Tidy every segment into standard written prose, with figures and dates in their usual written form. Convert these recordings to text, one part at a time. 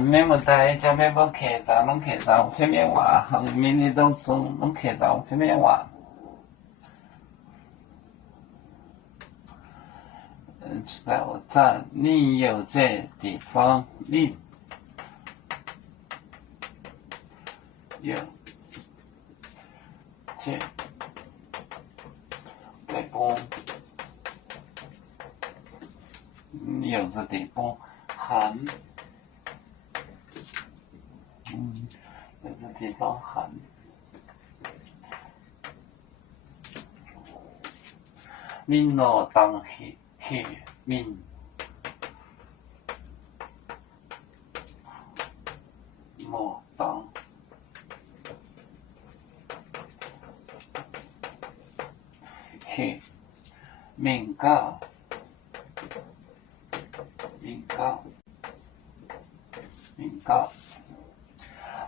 免问题，将要客栈，拢客栈有片面话，行面的当中，拢客栈有片面话。在我站，你有这地方，你有这地方，你有这地方，很。有这地方很，闽南当去闽，莫当去闽高，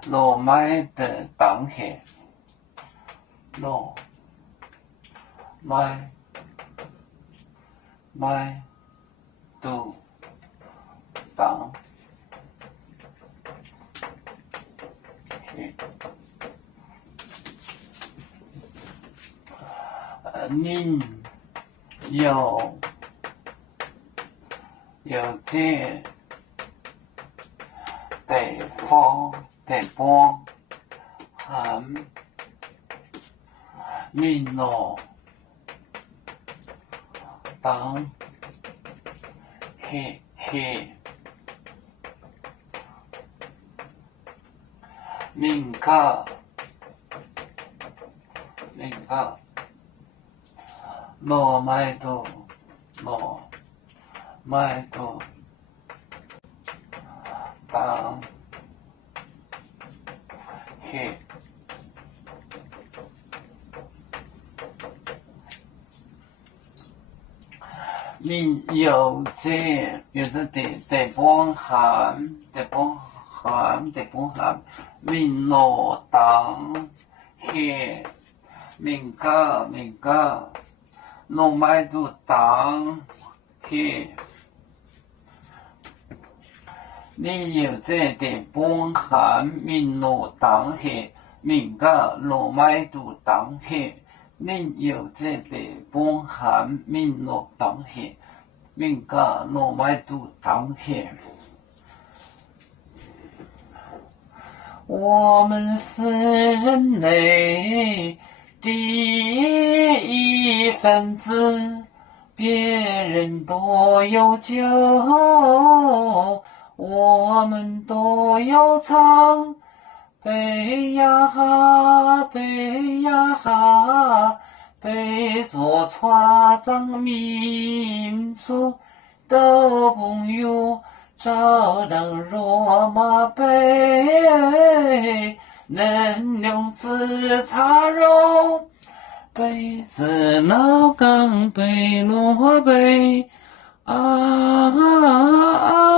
路麦的当去，路麦都当去，您有这地方很闽南当去闽高罗麦都当去闽有这地方含闽南当去闽高罗麦都当去。你有这地方含闽南当去闽高罗麦都当去。你有这地方含闽南当去闽高罗麦都当去。我们是人类第一分子，别人都有酒，我们都要唱。背呀哈，背呀哈，背着船长民族的朋友，照亮罗马杯，能量自茶肉，杯子老钢杯罗杯啊。